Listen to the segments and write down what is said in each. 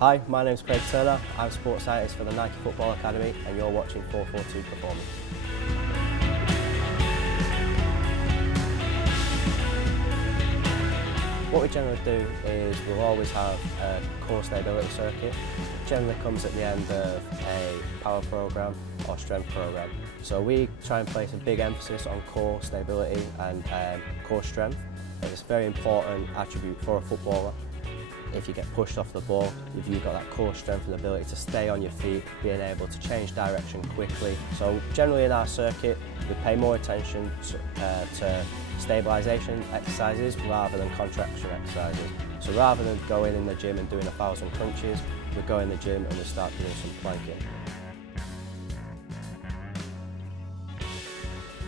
Hi, my name is Craig Turner. I'm Sports Scientist for the Nike Football Academy and you're watching 442 Performance. What we generally do is we'll always have a core stability circuit. It generally comes at the end of a power program or strength program. So we try and place a big emphasis on core stability and core strength. It's a very important attribute for a footballer. If you get pushed off the ball, if you've got that core strength and ability to stay on your feet, being able to change direction quickly. So generally in our circuit, we pay more attention to stabilisation exercises rather than contraction exercises. So rather than going in the gym and doing 1,000 crunches, we go in the gym and we start doing some planking.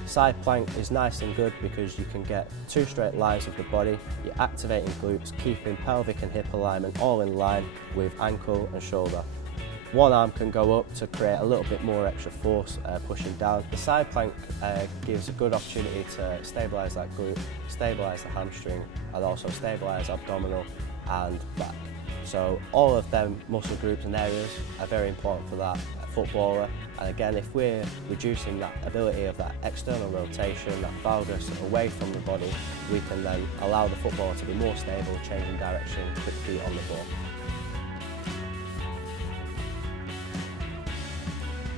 Side plank is nice and good because you can get 2 straight lines of the body, you're activating glutes, keeping pelvic and hip alignment all in line with ankle and shoulder. One arm can go up to create a little bit more extra force pushing down. The side plank gives a good opportunity to stabilise that glute, stabilise the hamstring and also stabilise abdominal and back. So all of them muscle groups and areas are very important for that footballer, and again if we're reducing that ability of that external rotation, that valgus away from the body, we can then allow the footballer to be more stable, changing direction, quick feet on the ball.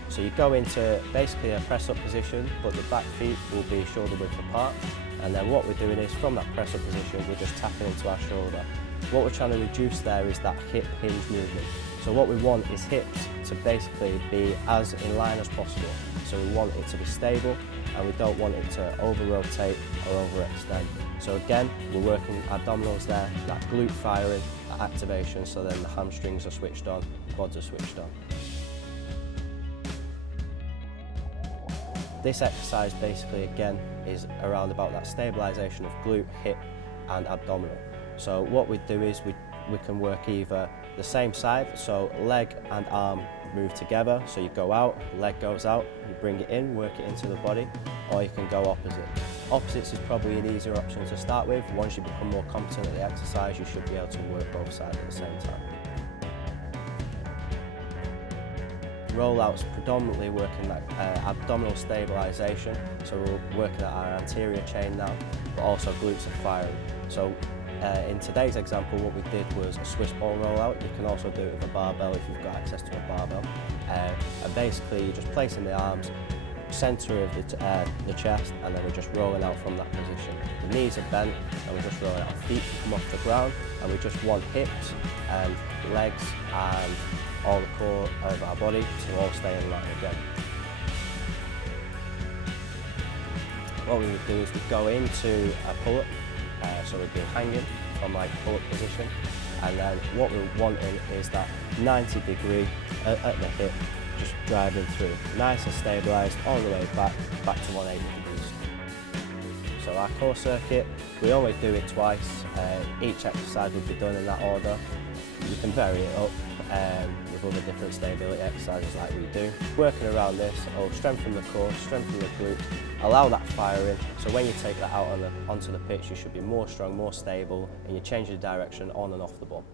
So you go into basically a press up position, but the back feet will be shoulder width apart, and then what we're doing is from that press up position we're just tapping into our shoulder. What we're trying to reduce there is that hip hinge movement. So what we want is hips to basically be as in line as possible. So we want it to be stable and we don't want it to over-rotate or overextend. So again, we're working abdominals there, that glute firing, that activation, so then the hamstrings are switched on, quads are switched on. This exercise basically again is around about that stabilisation of glute, hip and abdominal. So what we do is we can work either the same side, so leg and arm move together, so you go out, leg goes out, you bring it in, work it into the body, or you can go opposite. Opposites is probably an easier option to start with. Once you become more competent at the exercise, you should be able to work both sides at the same time. Rollouts predominantly working that abdominal stabilisation, so we're working at our anterior chain now, but also glutes are firing. So in today's example, what we did was a Swiss ball rollout. You can also do it with a barbell if you've got access to a barbell. And basically, you're just placing the arms centre of the chest, and then we're just rolling out from that position. The knees are bent, and we're just rolling out. Feet come off the ground, and we just want hips and legs and all the core of our body to all stay in line again. What we would do is we'd go into a pull-up. So we'd be hanging from like pull-up position, and then what we're wanting is that 90 degree at the hip, just driving through, nice and stabilised all the way back to 180 degrees. So our core circuit, we only do it twice. Each exercise would be done in that order. You can vary it up with other different stability exercises like we do. Working around this, strengthen the core, strengthen the glute, allow that firing, so when you take that out onto the pitch you should be more strong, more stable, and you're changing the direction on and off the ball.